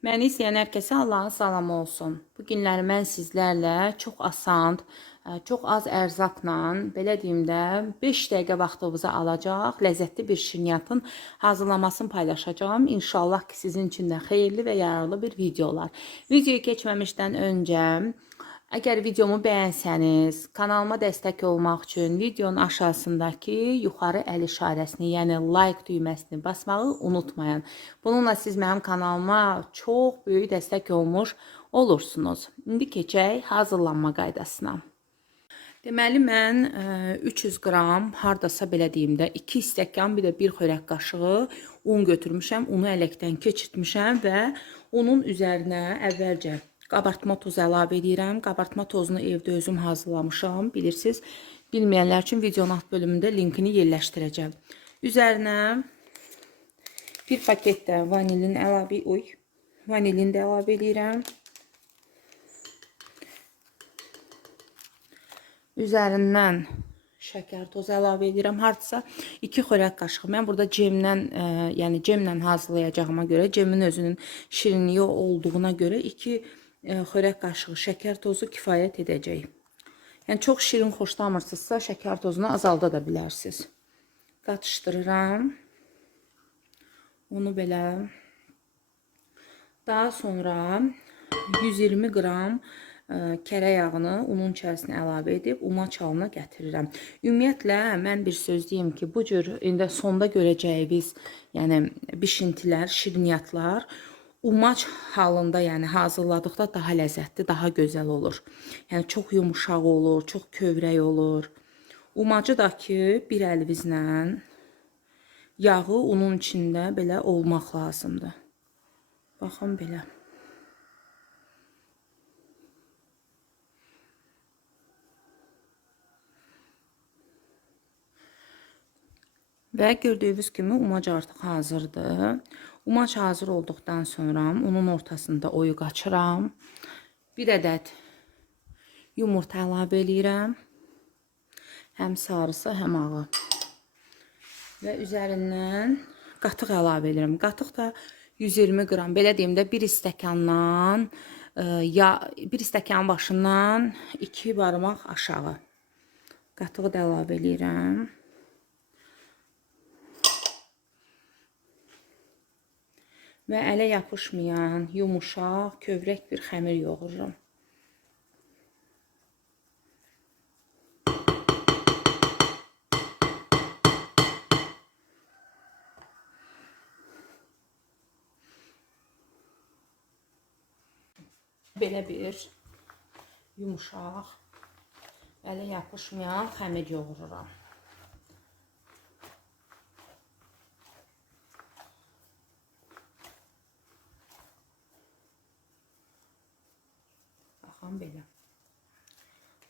Məni izləyən hər kəsə Allahın salamı olsun. Bu günləri mən sizlərlə çox asan, çox az ərzaqla, belə deyim də, 5 dəqiqə vaxtınızı alacaq, ləzzətli bir şirniyyatın hazırlamasını paylaşacağım. İnşallah ki, sizin üçün də xeyirli və yararlı bir video olar. Videoya keçməmişdən öncə, əgər videomu bəyənsəniz, kanalıma dəstək olmaq üçün videonun aşağısındakı yuxarı əl işarəsini, yəni like düyməsini basmağı unutmayın. Bununla siz mənim kanalıma çox böyük dəstək olmuş olursunuz. İndi keçək hazırlanma qaydasına. Deməli, mən 300 qram, hardasa belə deyim də, 2 stəkan, bir də 1 xörək qaşığı un götürmüşəm. Unu ələkdən keçirtmişəm və onun üzərinə əvvəlcə qabartma tozu əlavə edirəm. Qabartma tozunu evdə özüm hazırlamışam, bilirsiniz. Bilməyənlər üçün videonun alt bölümündə linkini yerləşdirəcəm. Üzərinə bir paket də vanilin də əlavə edirəm. Üzərindən şəkər tozu əlavə edirəm. Hardasa 2 xörək qaşığı. Mən burada cemlə hazırlayacağıma görə, cemin özünün şirinliyi olduğuna görə 2 xörək qaşığı şəkər tozu kifayət edəcək. Yəni çox şirin xoşlamırsınızsa şəkər tozunu azalda da bilərsiniz. Qatışdırıram. Onu belə. Daha sonra 120 qram kərə yağını unun içərisinə əlavə edib umaç halına gətirirəm. Ümumiyyətlə, mən bir söz deyim ki, bu cür indi sonda görəcəyiniz, yəni bişintilər, şirniyyatlar umaç halında, yəni hazırladıqda daha ləzzətli, daha gözəl olur. Yəni çox yumuşaq olur, çox kövrək olur. Umacı da ki, bir əlinizlə yağı unun içində belə olmaq lazımdır. Baxın belə. Və gördüyünüz kimi umac artıq hazırdır. Umac hazır olduqdan sonra unun ortasında oyu qaçıram. Bir ədəd yumurta əlavə edirəm. Həm sarısı, həm ağı. Və üzərindən qatıq əlavə edirəm. Qatıq da 120 qram. Belə deyim də, bir stəkandan, bir stəkan başından 2 barmaq aşağı. Qatığı da əlavə edirəm. Və ələ yapışmayan, yumuşaq, kövrək bir xəmir yoğururam. Belə bir yumuşaq, ələ yapışmayan xəmir yoğururam. Belə.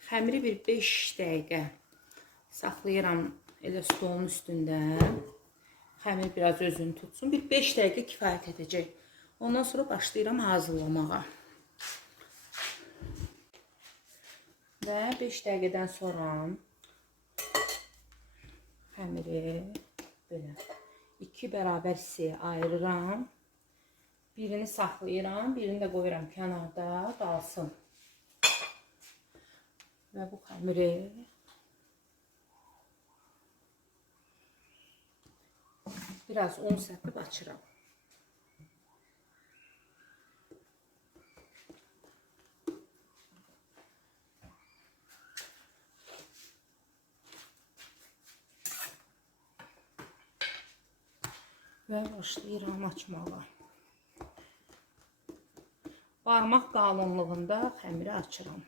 Xəmiri bir 5 dəqiqə saxlayıram elə stolun üstündə. Xəmir biraz özünü tutsun. Bir 5 dəqiqə kifayət edəcək. Ondan sonra başlayıram hazırlamağa. Və 5 dəqiqədən sonra xəmiri belə 2 bərabər hissəyə ayırıram. Birini saxlayıram, birini də qoyuram kənarda qalsın. Və bu xəmiri biraz un səpib açıram. Və başlayıram açmağa. Barmaq qalınlığında xəmiri açıram.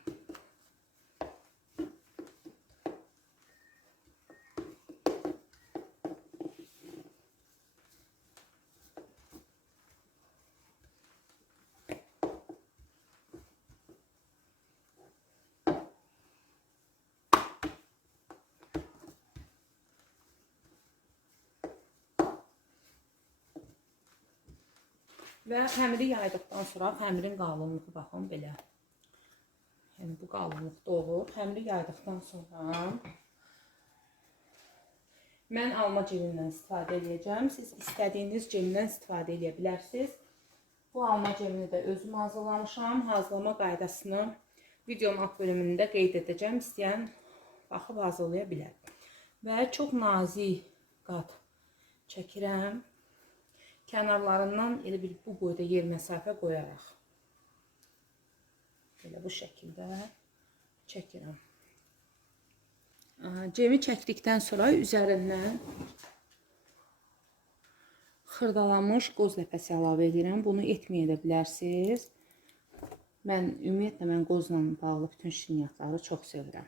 Və xəmiri yaydıqdan sonra xəmirin qalınlığı baxın belə. Yəni bu qalınlıqda olur. Xəmiri yaydıqdan sonra mən alma celindən istifadə edəcəm. Siz istədiyiniz celindən istifadə edə bilərsiniz. Bu alma cemini də özüm hazırlamışam. Hazırlama qaydasını videonun alt bölümündə qeyd edəcəm. İstəyən baxıb hazırlaya bilər. Və çox nazik qat çəkirəm. Kənarlarından elə bir bu boyda yer məsafə qoyaraq. Belə bu şəkildə çəkirəm. Cemi çəkdikdən sonra üzərindən xırdalanmış qoz ləpəsi əlavə edirəm. Bunu etməyə də bilərsiniz. Ümumiyyətlə, mən qozla bağlı bütün şirniyyatları çox sevirəm.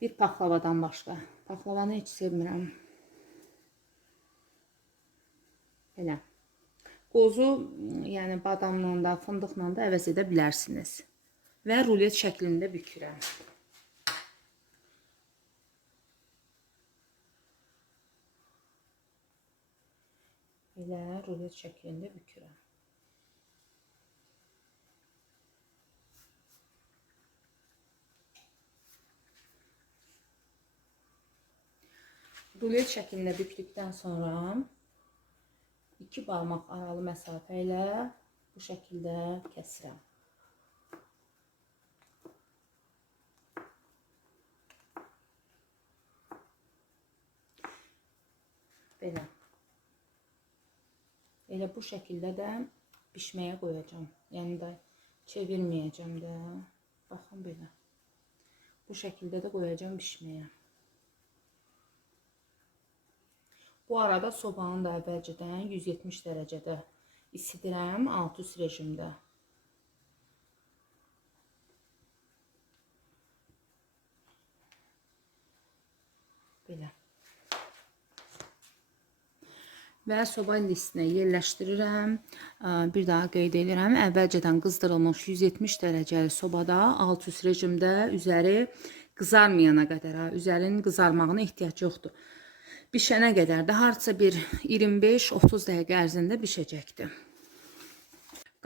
Bir paxlavadan başqa. Paxlavanı heç sevmirəm. Belə. Qozu, yəni badamla da, fındıqla da əvəz edə bilərsiniz. Və rulet şəklində bükürəm. Belə rulet şəklində bükürəm. Rulet şəklində bükdükdən sonra 2 barmaq aralı məsafə ilə bu şəkildə kəsirəm. Belə. Elə bu şəkildə də bişməyə qoyacağım. Yəni də çevirməyəcəm də. Baxın belə. Bu şəkildə də qoyacağım bişməyə. Bu arada sobanı da əvvəlcədən 170 dərəcədə isidirəm, alt-üst rejimdə. Belə. Və soba listinə yerləşdirirəm. Bir daha qeyd edirəm. Əvvəlcədən qızdırılmış 170 dərəcəli sobada alt-üst rejimdə üzəri qızarmayana qədər, üzərinin qızarmağına ehtiyac yoxdur. Bişənə qədər də harca bir 25-30 dəqiqə ərzində bişəcəkdir.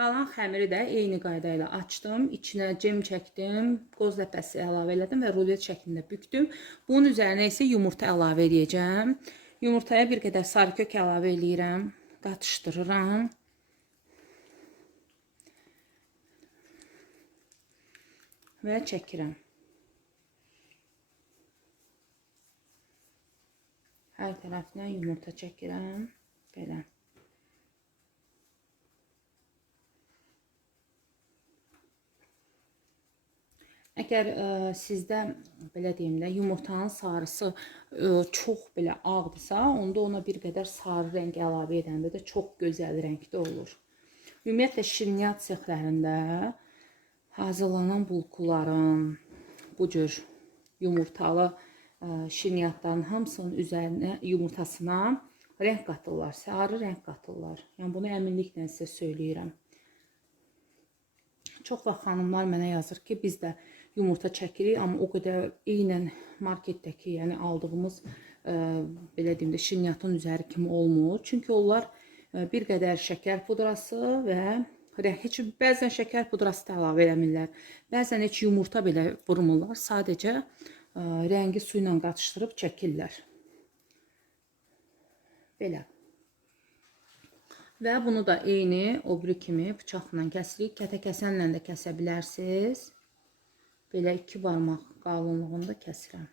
Qalan xəmiri də eyni qayda ilə açdım. İçinə cem çəkdim, qoz ləpəsi əlavə elədim və rulet şəklində bükdüm. Bunun üzərinə isə yumurta əlavə edəcəm. Yumurtaya bir qədər sarı kök əlavə eləyirəm, qatışdırıram. Və çəkirəm. Hər tərəfindən yumurta çəkirəm. Belə. Əgər sizdə belə deyim də yumurtanın sarısı çox belə ağdırsa, onda ona bir qədər sarı rəng əlavə edəndə də çox gözəl rəngdə olur. Ümumiyyətlə şirniyyat sexlərində hazırlanan bulkuların bu cür yumurtalı şirniyyatların hamısının üzərinə yumurtasına rəng qatırlar, sarı rəng qatırlar. Yəni bunu əminliklə sizə söyləyirəm. Çox vaxt xanımlar mənə yazır ki, biz də yumurta çəkirik, amma o qədər eynən marketdəki, yəni aldığımız belə deyim də şirniyyatın üzəri kimi olmur. Çünki onlar bir qədər şəkər pudrası və bəzən şəkər pudrası da əlavə eləmirlər. Bəzən heç yumurta belə vurmurlar. Sadəcə rəngi su ilə qatışdırıb çəkirlər. Belə. Və bunu da eyni o biri kimi bıçaqla kəsirik. Kətə-kəsənlə də kəsə bilərsiniz. Belə 2 barmaq qalınlığında kəsirəm.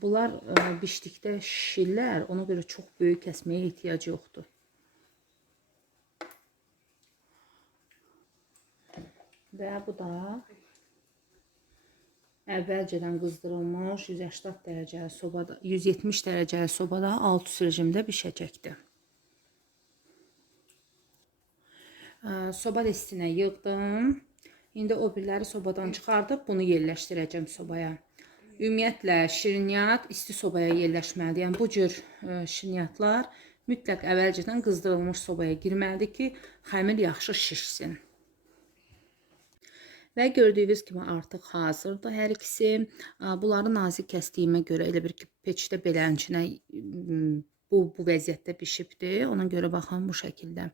Bunlar bişdikdə şişirlər, ona görə çox böyük kəsməyə ehtiyac yoxdur. Və bu da əvvəlcədən qızdırılmış 180 dərəcəli sobada, 170 dərəcəli sobada alt-üst rejimdə bişəcəkdir. Soba listinə yığdım. İndi o biriləri sobadan çıxardıb bunu yerləşdirəcəm sobaya. Ümumiyyətlə şirniyyat isti sobaya yerləşməlidir. Yəni bu cür şirniyyatlar mütləq əvvəlcədən qızdırılmış sobaya girməlidir ki, xəmir yaxşı şişsin. Və gördüyünüz kimi artıq hazırdır hər ikisi. Bunları nazik kəsdiyimə görə elə bir ki, peçdə belənçinə bu vəziyyətdə bişibdir. Ona görə baxın bu şəkildə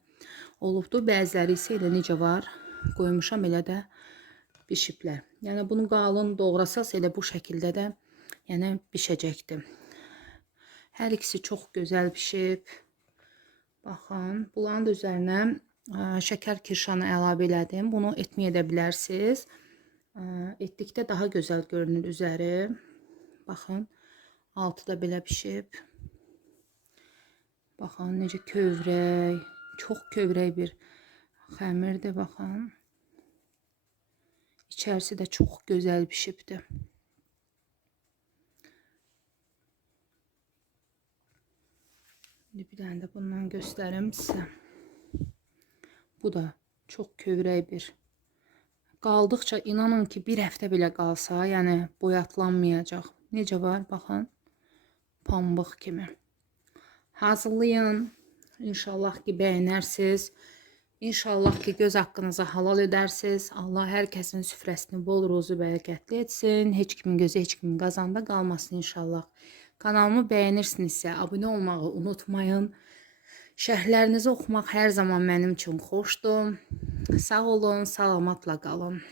olubdur. Bəziləri isə elə necə var qoymuşam, elə də bişiblər. Yəni bunu qalın doğrasaz elə bu şəkildə də yəni bişəcəkdir. Hər ikisi çox gözəl bişib. Baxın, bunların da üzərinə şəkər kirşanı əlavə elədim. Bunu etməyə də bilərsiniz. Etdikdə daha gözəl görünür üzəri. Baxın, altı da belə bişib. Baxın, necə kövrək, çox kövrək bir xəmirdir, baxın. İçərisi də çox gözəl bişibdir. Bir dənə də bundan göstərim sizə. Bu da çox kövrək bir. Qaldıqca inanın ki, bir həftə belə qalsa, yəni boyatlanmayacaq. Necə var, baxın, pambıq kimi. Hazırlayın. İnşallah ki, bəyənərsiniz. İnşallah ki, göz haqqınızı halal edərsiniz. Allah hər kəsin süfrəsini bol ruzu bərəkətli etsin. Heç kimin gözü heç kimin qazanda qalmasın inşallah. Kanalımı bəyənirsinizsə abunə olmağı unutmayın. Şərhlərinizi oxumaq hər zaman mənim üçün xoşdur. Sağ olun, salamatla qalın.